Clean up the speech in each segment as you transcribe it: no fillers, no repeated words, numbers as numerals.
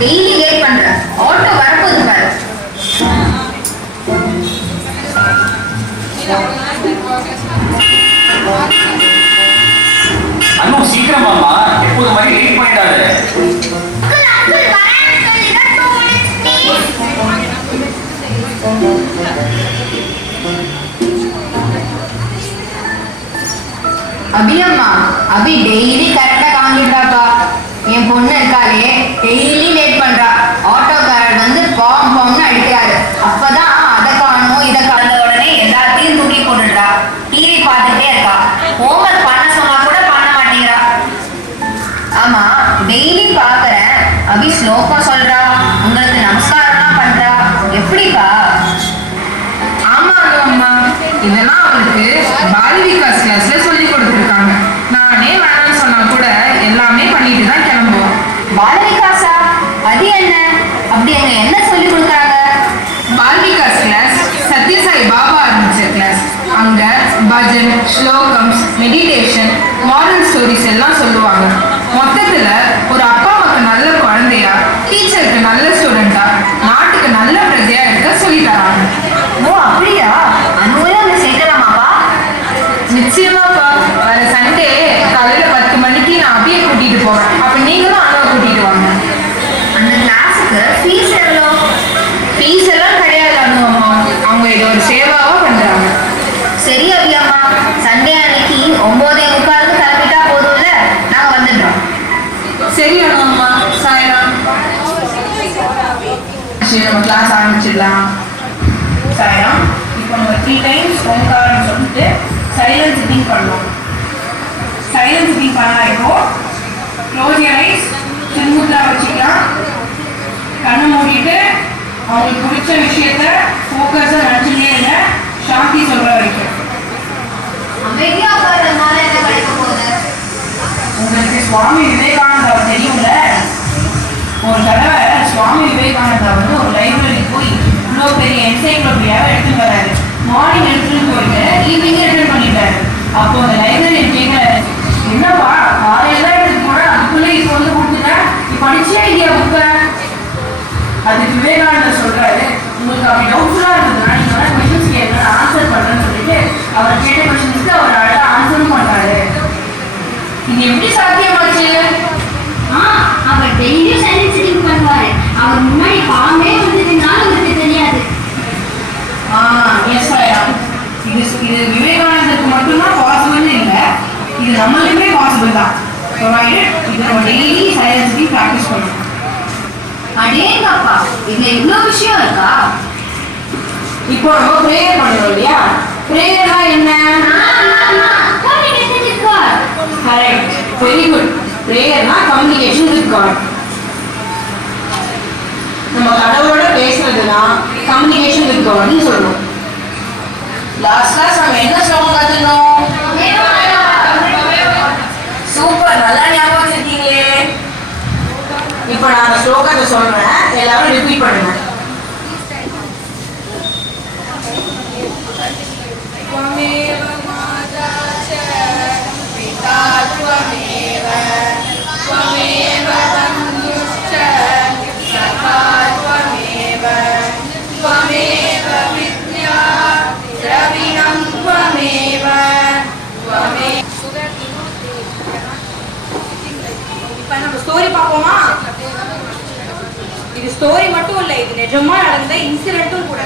Daily late பண்ற auto வரப்போகுது பாரு. அண்ணா சீக்கிரம் வாமா, எப்போது மாதிரி லேட் பண்ணிட்டாரு. அபியம்மா, அபி டெய்லி கரெக்டா காமிக்கிறாப்பா. என் பொண்ணு இருக்காளே டெய்லி லேட் பண்றா. ஆட்டோக்காரர் வந்து பாம் பாம்னு அடிக்கிறாரு. அப்பதான் அதை காணும் இதை கலந்த உடனே எல்லாத்தையும் தூக்கி போட்டுடுறா. டிவி பார்த்துட்டே இருக்கா. ஹோம்ஒர்க் பண்ண சொன்னா கூட பண்ண மாட்டேங்கிறா. ஆமா, டெய்லி பாக்குறேன் அபி ஸ்லோகம் சொல்றா, உங்களுக்கு நமஸ்காரம்லாம் பண்றா. எப்படிப்பா? ஆமா அம்மா, இதெல்லாம் அவளுக்கு பால் விகாஸ் கிளாஸ்ல சொல்லி கொடுத்துருக்காங்க. நானே வேணாம்னு சொன்னா கூட எல்லாமே பண்ணிட்டு தான் கிளம்புவோம். பால் விகாஸா? அது என்ன? அப்படி அங்க என்ன சொல்லி கொடுக்குறாங்க? பால் விகாஸ் கிளாஸ் சத்யசாய் பாபா ஆரம்பிச்ச கிளாஸ். அங்க பஜன், ஸ்லோகம்ஸ், மெடிடேஷன், மாரல் ஸ்டோரிஸ் எல்லாம் சொல்லுவாங்க. மொத்தத்துல ஒரு அப்பா அம்மாக்கு நல்ல குழந்தையா, டீச்சருக்கு நல்ல ஸ்டூடெண்டா, நாட்டுக்கு நல்ல பிரஜையா இருக்க சொல்லி தராங்க. ஓ அப்படியா? அனுவலும் அங்க சேர்க்கலாமாப்பா? நிச்சயமாப்பா. வர சண்டே காலையில 10 மணிக்கு நான் அப்படியே கூட்டிட்டு போவேன். அப்ப நீங்களும் அண்ணாவை கூட்டிட்டு வாங்க. அந்த கிளாஸுக்கு ஃபீஸ் எவ்வளோ? ஃபீஸ் எல்லாம் கிடையாது அனுவம்மா, அவங்க இது ஒரு சேவாவா பண்றாங்க. சரி அபியம்மா, சண்டே அன்னைக்கு 9:45 கிளம்பிட்டா போதும்ல? நாங்க வந்துடுறோம். சரி அனுவம்மா, சாயலாம். சரி, நம்ம கிளாஸ் ஆரம்பிச்சிடலாம். சாயம், இப்போ நம்ம 3 டைம்ஸ் ஓங்காரம் சொல்லிட்டு சைலன்ஸ் சிட்டிங் பண்ணணும். சைலன்ஸ் சிட்டிங் பண்ணா இப்போ க்ளோஸ் யுவர் ஐஸ், சின்முத்ரா வச்சுக்கலாம். கண்ணை மூடிட்டு அவங்களுக்கு பிடிச்ச விஷயத்த ஃபோக்கஸாக நினச்சிட்டே இருங்க, சாந்தி சொல்கிற வரைக்கும். அமைதியா உட்கார்றதுனால என்ன கிடைக்க போகுது? உங்களுக்கு சுவாமி விவேகானந்தா தெரியும்ல? ஒரு தடவை சுவாமி விவேகானந்தா வந்து ஒரு லைப்ரரி போய் இவ்வளோ பெரிய என்சைக்ளோபீடியாவை எடுத்துட்டு வராரு. மார்னிங் எடுத்துட்டு போயிட்டு ஈவினிங் ரிட்டர்ன் பண்ணிட்டாரு. அப்போ அந்த லைப்ரரி கேட்கிறாரு, என்னப்பா காலையில எடுத்துட்டு போற, அதுக்குள்ளே இப்போ வந்து கொடுத்துட்டேன், நீ படிச்சே இல்லையா புக்க? அதுக்கு விவேகானந்தர் சொல்றாரு, உங்களுக்கு அப்படி டவுட்ஃபுல்லா இருந்ததுன்னா நீங்க வேணா கொஸ்டின்ஸ் கேட்க, ஆன்சர் பண்றேன்னு சொல்லிட்டு அவர் கேட்ட கொஸ்டின்ஸ்க்கு அவர் அழகா ஆன்சரும் பண்றாரு. இது எப்படி சாத்தியமாச்சு? அவர் டெய்லியும் சைலன்ஸ் சிட்டிங் பண்ணுவாரு. அவர் முன்னாடி பாம்பே வந்ததுனால அவருக்கு தெரியாது. எஸ் ஐயா, இது விவேகானந்தருக்கு மட்டும்தான் பாசிபிள்னு இல்லை, இது நம்மளுமே பாசிபிள் தான். இது நம்ம டெய்லி சைலன்ஸ் சிட்டிங் ப்ராக்டிஸ் பண்ணணும். அடேங்கப்பா, இதுல இவ்வளோ விஷயம் இருக்கா? இப்போ நம்ம ப்ரேயர் பண்ணணும் இல்லையா? ப்ரேயர்னா என்ன? Correct, very good. ப்ரேயர்னா கம்யூனிகேஷன் வித் காட். நம்ம கடவுளோட பேசுறதுனா கம்யூனிகேஷன் வித் காட்னு சொல்றோம். லாஸ்ட் கிளாஸ் நம்ம என்ன ஸ்லோகம் கத்துனோம்? சூப்பர், நல்லா ஞாபகம் வச்சிருக்கீங்களே. இப்போ நான் அந்த ஸ்லோகத்தை சொல்றேன், எல்லாரும் ரிப்பீட் பண்ணுங்க. त्वमेव माता च पिता त्वमेव त्वमेव बन्धुश्च सखा त्वमेव त्वमेव विद्या द्रविणं त्वमेव त्वमेव. இப்போ நம்ம ஸ்டோரி பார்ப்போமா? இது ஸ்டோரி மட்டும் இல்லை, இது நிஜமா நடந்த இன்சிடென்ட்டும் கூட.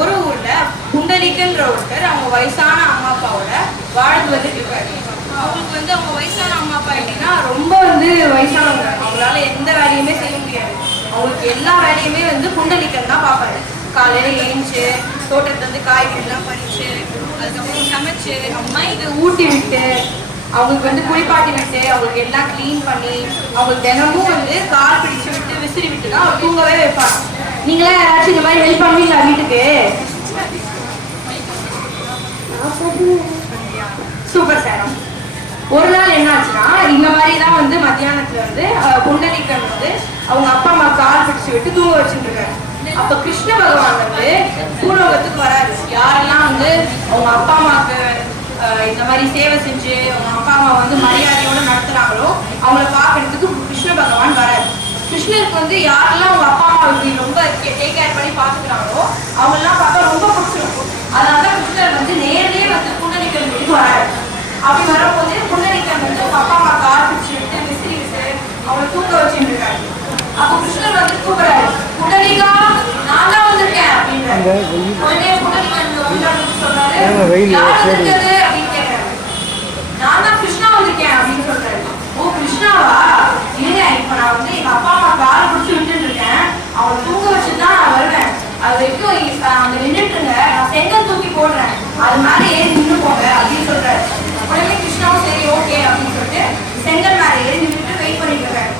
ஒரு ஊர்ல குண்டலிக்கன்ற ஒருத்தர் அவங்க வயசான அம்மா அப்பாவோட வாழ்ந்து வந்துட்டு இருக்காரு. அவங்களுக்கு வந்து அவங்க வயசான அம்மா அப்பா எப்படின்னா ரொம்ப வயசானவங்க, அவங்களால எந்த வேலையுமே செய்ய முடியாது. அவங்களுக்கு எல்லா வேலையுமே குண்டலிக்கன் தான் பார்ப்பாரு. காலையில ஏஞ்சி தோட்டத்துல காய்கறிலாம் பறிச்சு, அதுக்கப்புறம் சமைச்சு அம்மா இதை ஊட்டி விட்டு, அவங்களுக்கு குளிப்பாட்டி விட்டு, அவங்களுக்கு எல்லாம் கிளீன் பண்ணி, அவங்களுக்கு தினமும் கால் பிடிச்சு விட்டு விசிறி விட்டு தான் அவர் தூங்கவே வைப்பாங்க. நீங்களா யாராச்சும் இந்த மாதிரி ஹெல்ப் பண்ணுவீங்களா வீட்டுக்கு? Super sir. ஒரு நாள் என்ன ஆச்சுன்னா, இந்த மாதிரி தான் மத்தியானத்துல குண்டலிக்கன் அவங்க அப்பா அம்மா கால் பிடிச்சு விட்டு தூங்க வச்சுட்டு இருக்காரு. அப்ப கிருஷ்ண பகவான் பூலோகத்துக்கு வராரு. யாரெல்லாம் அவங்க அப்பா அம்மாவுக்கு இந்த மாதிரி சேவை செஞ்சு அவங்க அப்பா அம்மா மரியாதையோட நடத்துறாங்களோ பாத்துக்கிறாங்களோ அவங்க எல்லாம் பார்த்தா ரொம்ப பிடிச்சிருக்கும். அதனாலதான் கிருஷ்ணர் வந்து நேரடியே வந்து புண்டரீகன் வீட்டுக்கு வராரு. அப்படி வரும்போது புண்டரீகன் வந்து அப்பா அம்மா கால் பிடிச்சி விட்டு விசிறி விட்டு அவளை தூங்க வச்சுட்டு இருக்காரு. அப்போ கிருஷ்ணர் வந்து கூப்பிடுறாரு, புண்டரீகா நான் தான் வந்திருக்கேன் அப்படின்றாரு. உடனே புண்டரீகன் சொல்றாரு, யார் வந்திருக்கிறது அப்படின்னு கேட்கறாரு. நான் தான் கிருஷ்ணா வந்திருக்கேன் அப்படின்னு சொல்றாரு. ஓ கிருஷ்ணாவா, இல்லைங்க இப்ப நான் வந்து எங்க அப்பா அம்மா கால் பிடிச்சி விட்டுட்டு இருக்கேன், அவளை தூங்க வச்சுதான் நான் வருவேன். அது வரைக்கும் அங்க நின்றுட்டுங்க, நான் செங்கல் தூக்கி போடுறேன், அது மேல ஏறி நின்று போங்க அப்படின்னு சொல்றாரு. உடனே கிருஷ்ணாவும் சரி ஓகே அப்படின்னு சொல்லிட்டு செங்கல் மேல ஏறி நின்றுட்டு வெயிட் பண்ணிட்டு இருக்காரு.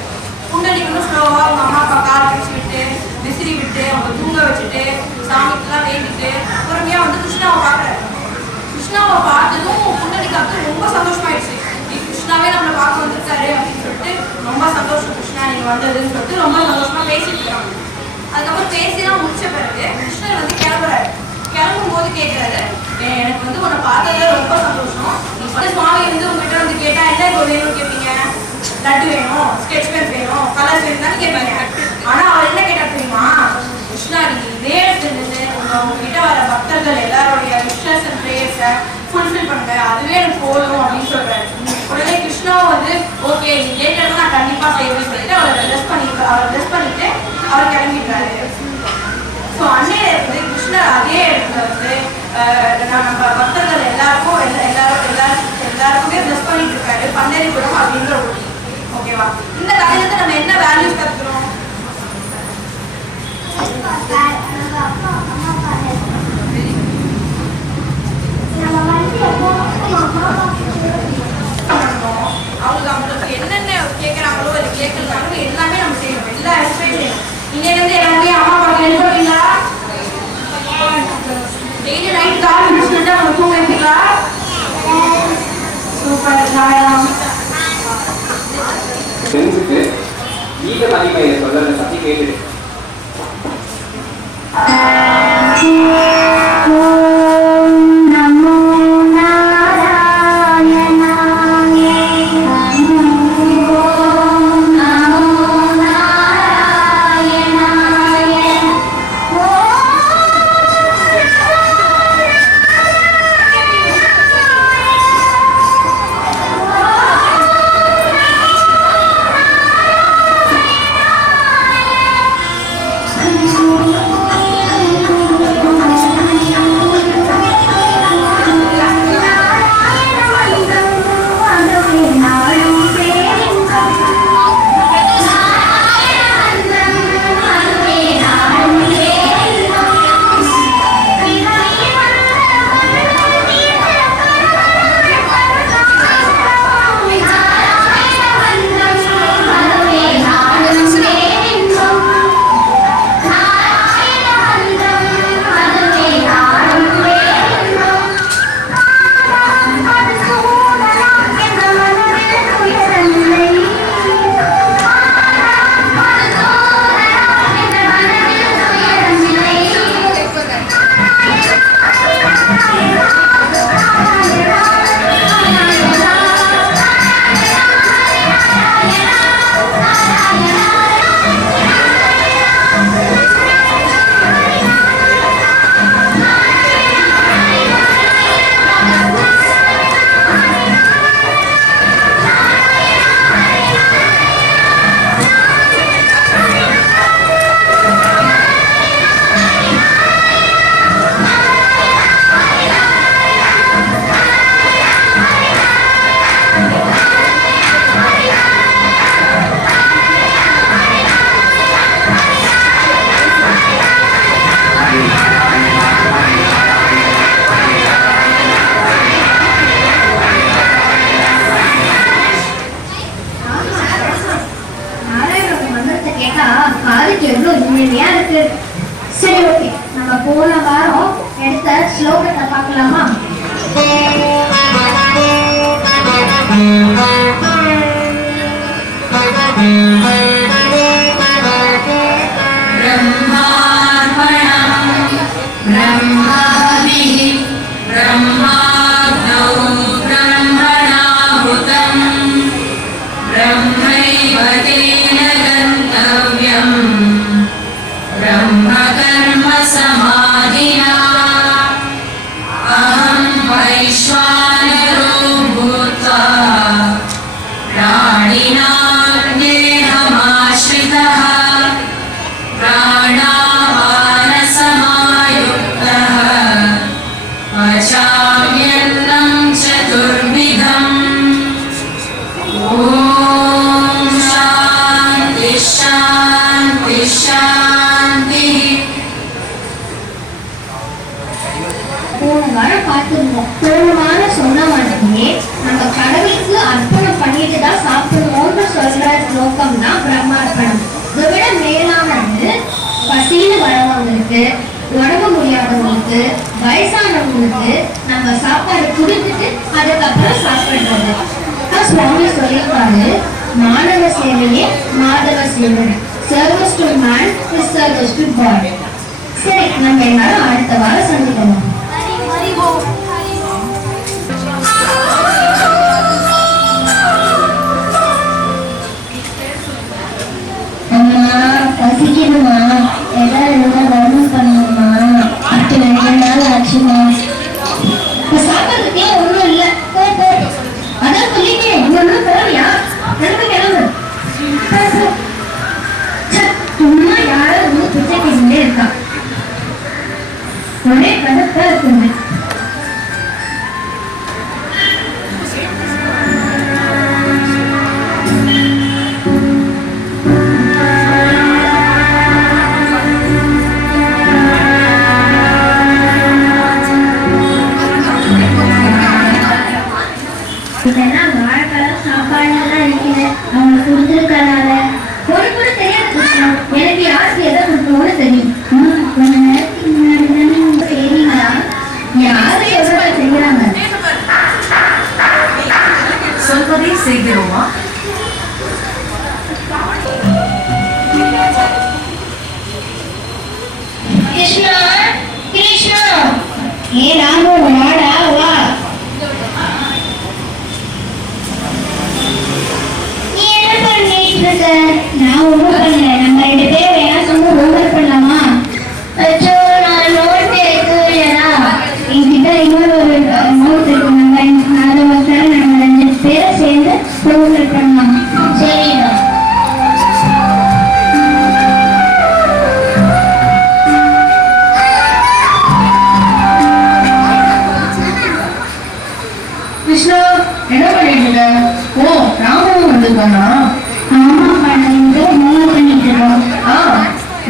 புண்டரீகனும் ஸ்லோவா அவங்க அம்மா அப்பா கால் பிடிச்சி விட்டு விசிறி விட்டு அவங்க தூங்க வச்சுட்டு சாமிக்கெல்லாம் வேண்டிட்டு பொறுமையா வந்து கிருஷ்ணாவை பாக்குறாரு. கிருஷ்ணாவை பார்த்ததும் புண்டரீகாவுக்கு ரொம்ப சந்தோஷமாயிடுச்சு. கிருஷ்ணாவே நம்மளை பார்க்க வந்துருக்காரு அப்படின்னு சொல்லிட்டு ரொம்ப சந்தோஷம், கிருஷ்ணா நீங்க வந்ததுன்னு சொல்லிட்டு ரொம்ப சந்தோஷமா பேசிட்டு இருக்காங்க. அதுக்கப்புறம் பேசிலாம் முடிச்ச பிறகு கிருஷ்ணர் வந்து கிளம்புறாரு. கிளம்பும் போது கேட்கிறாரு, எனக்கு வந்து உன்னை பார்த்ததுல ரொம்ப சந்தோஷம். நீ வந்து சுவாமி வந்து உங்ககிட்ட வந்து கேட்டா என்ன இப்போ வேணும்னு கேட்பீங்க, லட்டு வேணும், ஸ்கெட்ச் பென் வேணும், கலர் வேணும் தானே கேட்பீங்க. ஆனா அவர் என்ன கேட்டா தெரியுமா, கிருஷ்ணா நீங்க இதே இடத்துல இருந்து உங்ககிட்ட வர பக்தர்கள் எல்லாருடைய விஷஸ் அண்ட் பிரேயர்ஸை ஃபுல்ஃபில் பண்ணுங்க, அதுவே எனக்கு போதும் அப்படின்னு சொல்றாரு. உடனே கிருஷ்ணாவும் வந்து ஓகே நீ கேட்டது நான் கண்டிப்பா செய்வேன்னு சொல்லிட்டு அவரை ட்ரெஸ் பண்ணிட்டு அவர் கிளம்பிடுறாரு. ஸோ அன்னையில இருந்து கிருஷ்ணர் அதே இடத்துல வந்து நம்ம பக்தர்கள் எல்லாருக்குமே ட்ரெஸ் பண்ணிட்டு இருக்காரு. பண்டரிபுரம் அப்படின்ற ஊர். ஓகேவா, இந்த கதையில நம்ம என்ன வேல்யூஸ் கத்துக்கிறோம்? அவங்களுக்கு என்னென்ன கேட்கறாங்களோ இல்லை கேட்கறாங்களோ எல்லாமே நம்ம செய்யணும். எல்லா ரெஸ்பெக்ட் செய்யணும். இன்னையில இருந்து எல்லாமே அம்மா அப்பா ஹெல்ப் பண்ணுவீங்களா? டெய்லி நைட் கால் முடிச்சுட்டு அவங்க தூங்க வைப்பீங்களா? சூப்பர் ஜாயம். தெரிஞ்சுட்டு ஈக மதிப்பை சொல்றதை பத்தி கேட்டு சரி ஓகே, நம்ம போன வாரம் எடுத்த ஸ்லோகத்தை பார்க்கலாமா? ब्रह्म कर्म देहमाश्रितः प्राणापानसमायुक्तः पचाम्यन्नं चतुर्विधम् ॐ शान्ति शान्ति शान्तिः போன வாரம் பார்த்துருந்தோம். போன வாரம் சொன்ன மாதிரியே நம்ம கடவுளுக்கு அர்ப்பணம் பண்ணிட்டு தான் சாப்பிடுவோம்னு சொல்ற நோக்கம் தான் பிரம்மார்ப்பணம். இதை விட மேலானது பசியில் வரவங்களுக்கு, உடம்பு முடியாதவங்களுக்கு, வயசானவங்களுக்கு நம்ம சாப்பாடு கொடுத்துட்டு அதுக்கப்புறம் சாப்பிடுறது. சுவாமி சொல்லியிருக்காரு, மாணவ சேவையே மாதவ சேவை. Service to man is service to God. சரி, நம்ம எல்லாரும் அடுத்த வாரம் சந்திக்கலாம். அம்மா பசிக்குதுமா, எல்லாரும் கவனம் பண்ணுமா, அப்படி 2 நாள் ஆச்சுமா. சாப்பிட்றதுக்கே ஒன்றும் இல்லை, அதான் சொல்லிட்டேன், ஒன்றும் போறியா கிளம்பு. சும்மா யாரோ வந்து பிச்சை கேட்டுட்டே இருக்கா, ஒரே கதப்பா இருக்குங்க. இதெல்லாம் வாழைப்பழம் சாப்பாடுலாம் இருக்குது, அவங்க கொடுத்துருக்கனால ஒரு கூட தெரியாது. எனக்கு யாருக்கு எதை கொடுக்கணும்னு தெரியும். கொஞ்ச நேரத்துக்கு முன்னாடி தானே சரிங்களா, யாரு எவ்வளோ செய்யறாங்க. சொல்வதை செய்கிறோமா? கிருஷ்ணா கிருஷ்ணா, ஏ ராமு வாடா வா. நீ என்ன பண்ணிட்டு இருக்க? நான் ஒன்றும் பண்ணல. நம்ம 2 பேரும் வேணா சொன்ன ஹோம்ஒர்க் பண்ணலாமா? அச்சோ, நான் நோட் எடுக்கலையா? என்கிட்ட இன்னொரு நோட் இருக்கு. நம்ம அதை வச்சு நம்ம 2 பேரும் சேர்ந்து ஹோம்ஒர்க் பண்ணலாம். சரிடா. கிருஷ்ணா, என்ன பண்ணிட்டு இருக்க? ஓ, ராமும் வந்திருக்கானா? ஆமா, பண்ணிட்டு ஹோம்ஒர்க் பண்ணிட்டு இருக்கோம்.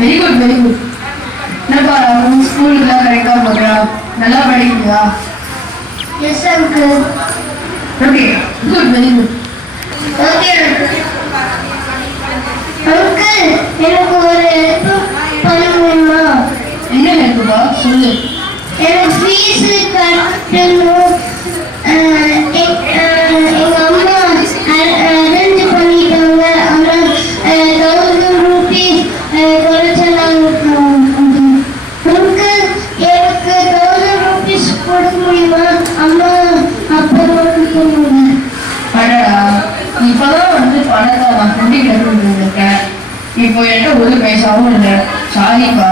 Very good very good. என்னப்பா ராமு, ஸ்கூலுக்குலாம் கரெக்டாக போகிறா? நல்லா படிக்கிறா? Yes uncle. Okay, good very good. Okay uncle, எனக்கு ஒரு பணம் வேணுமா? என்ன இருக்குப்பா, சொல்லு. எனக்கு ஃபீஸ் கட்டணும். எங்க அம்மா அரேஞ்ச் பண்ணிட்டாங்க. ஆனால் 1000 rupees குறைச்சலாம். எனக்கு 1000 rupees கொடுக்க முடியுமா? அம்மா அப்பா கொடுக்க முடியும். அடடா, இப்பதான் வந்து பணத்தை நான் கொண்டு இருக்கேன். இப்போ என்கிட்ட 1 பைசாவும் இல்லை. சாரிப்பா.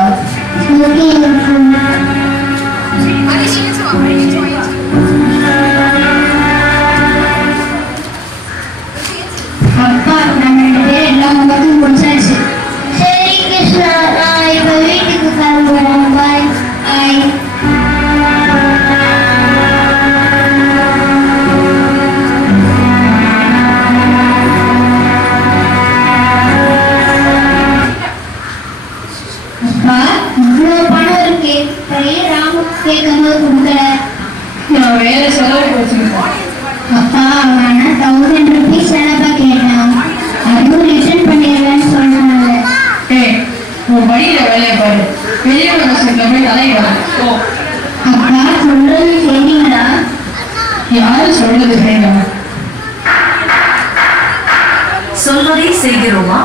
ஓகே அப்பா, நம்ம 2 பேரும் எல்லாம் ஹோம்ஒர்க்கும் முடிச்சாச்சு. சரி கிருஷ்ணா, நான் இப்போ வீட்டுக்கு கிளம்புறேன். பாய் பாய். அப்பா, இவ்வளோ பணம் இருக்கு, பெரிய ராமு கேட்கும்போது கொடுக்கல. நான் வேற செலவு வச்சிருக்கேன். அப்பா, ஆனா 1000 rupees தானப்பா கேட்டான். அதுவும் ரிட்டர்ன் பண்ணிடுவேன்னு சொன்னாங்க. ஏய், உன் படிக்கிற வேலையை பாரு. பெரிய மனசுல போய் தலையிடாது. ஓ, அப்பா சொல்றது சரிங்களா? யாரு சொல்றது வேணும்? சொல்வதை செய்கிறோமா?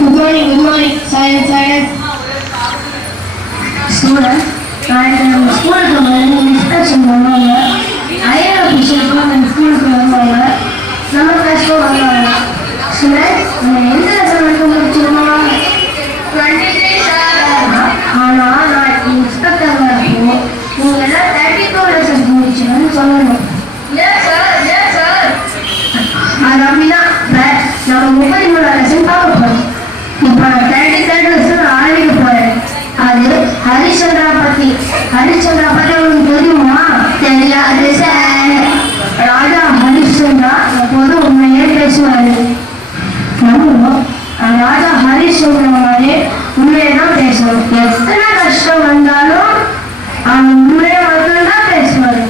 Good morning. Silence. Student, நாளைக்கு நம்ம ஸ்கூலுக்கு வந்து இன்ஸ்பெக்ஷன் பண்ணுவாங்க. ஐஆர் ஆஃபீஸர்ஸ்லாம் நம்ம ஸ்கூலுக்கு வருவாங்க. நம்ம கிளாஸ்க்கும் வருவாங்க. ஸ்டூடெண்ட், நம்ம எந்த லெசன் வரைக்கும் முடிச்சிருக்கோம்? 23 சார். ஆனால் நாளைக்கு இன்ஸ்பெக்டர் வரப்போ நீங்கள் எல்லாம் 30 வந்துச்சுன்னு சொல்லணும். அது அப்படிதான். நம்ம 33 லெசன் பார்க்க போறோம். இப்போ நான் 33 லெசன் ஆரம்பிக்க போறேன். அது ஹரிச்சந்திரா பத்தி. ஹரிச்சந்திரா பத்தி உங்களுக்கு தெரியுமா? தெரியாது சார். ராஜா ஹரிச்சந்திரா எப்போதும் உண்மையே பேசுவாரு. ராஜா ஹரிச்சந்திரா மாதிரி உண்மையை தான் பேசணும். எத்தனை கஷ்டம் வந்தாலும் அவன் உண்மையை மட்டும்தான் பேசுவாரு.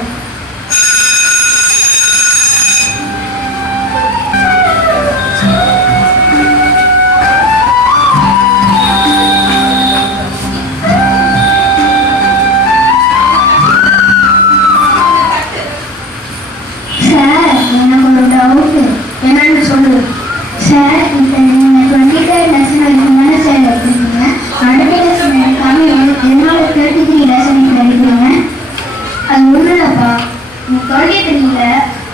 என்னன்னு சொல்லு சார். இப்போ நீங்கள் 23 லெசன் வரைக்கும் தானே சார் எடுத்துருக்கீங்க. அடுத்த லெசன் எடுக்காம எதனால 33 லெசன் இப்போ எடுக்கிறீங்க? அது ஒன்றும் இல்லைப்பா. நீ 23ல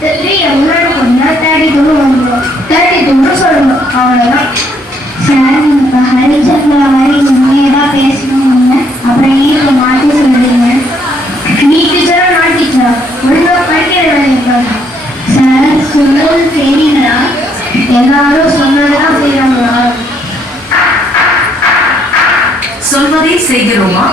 3 உன்னோட கொண்டா 32 வந்துடும். 32 சொல்லணும், அவ்வளோதான். சார் நீங்கள் இப்போ ஹரிச்சந்திரா மாதிரி உண்மையை தான் பேசணும்னு அப்புறம் ஏன் மாற்றி சொல்கிறீங்க? நீ டீச்சரா நான் டீச்சரா? ஒழுங்காக படிக்கிற வேலையை சார். சொன்னது தெரியலா? எல்லாரும் சொன்னதுதான் செய்யறாங்களா? சொல்வதை செய்கிறோமா?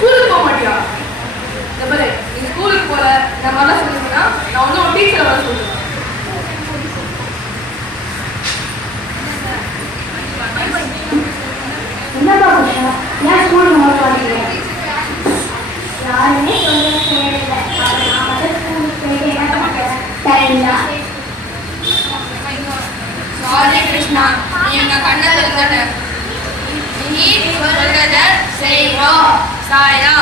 ஸ்கூலுக்கு போக மாட்டியா? நீ ஸ்கூலுக்கு போல இந்த மாதிரிலாம் சொல்லுங்கன்னா நான் ஒன்றும் டீச்சரை வர சொல்லுவேன். என்னப்பா புஷா, ஏன் ஸ்கூலுக்கு போக மாட்டீங்க? யாருமே சொல்ல தேவையில்லை. நான் வந்து ஸ்கூலுக்கு போயிட்டு என்ன பண்ணுறேன்? சரிங்களா? சாரி கிருஷ்ணா, நீ எங்க கண்ணை திறந்துட்ட. நீ சொல்றத செய்றோம். சாயா.